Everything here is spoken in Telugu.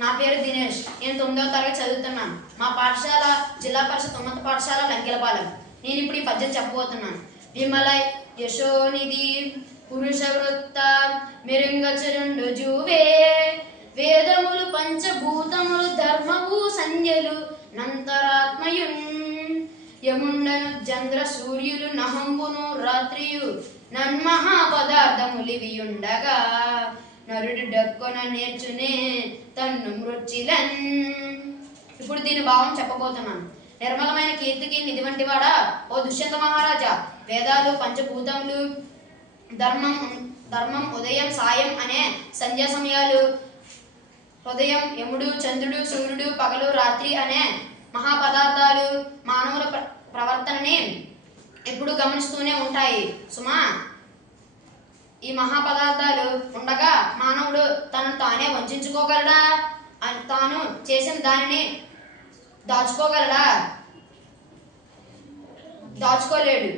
నా పేరు దినేష్. నేను 9వ తరగతి చదువుతున్నాను. మా పాఠశాల జిల్లా పరిషత్ ఉన్నత పాఠశాల లంకెలపాలెం. నేను ఇప్పుడు ఈ పద్యం చెప్పబోతున్నాను. విమల యశోనిధి పురుష వృత్త మెరుంగచరుండు జూవే వేదములు పంచభూతములు ధర్మము సంధ్యలు నంతరాత్మయున్ యముండను చంద్ర సూర్యులు నహంబును రాత్రియు నన్మహా పదార్థములివియుండగా నరుడు డక్కున నేర్చునే తన్ను మృచ్చిలన్. ఇప్పుడు దీని భావం చెప్పబోతున్నాను. నిర్మలమైన కీర్తికి నిధి వంటివాడా ఓ దుష్యంత మహారాజా, వేదాలు పంచభూతములు ధర్మం ఉదయం సాయం అనే సంధ్యా సమయాలు, హృదయం యముడు చంద్రుడు సూర్యుడు పగలు రాత్రి అనే మహాపదార్థాలు మానవుల ప్రవర్తనని ఎప్పుడు గమనిస్తూనే ఉంటాయి సుమా. ఈ మహాపదార్థాలు ఉండగా మానవుడు తనను తానే వంచుకోగలడా? తాను చేసిన దానిని దాచుకోగలడా? దాచుకోలేడు.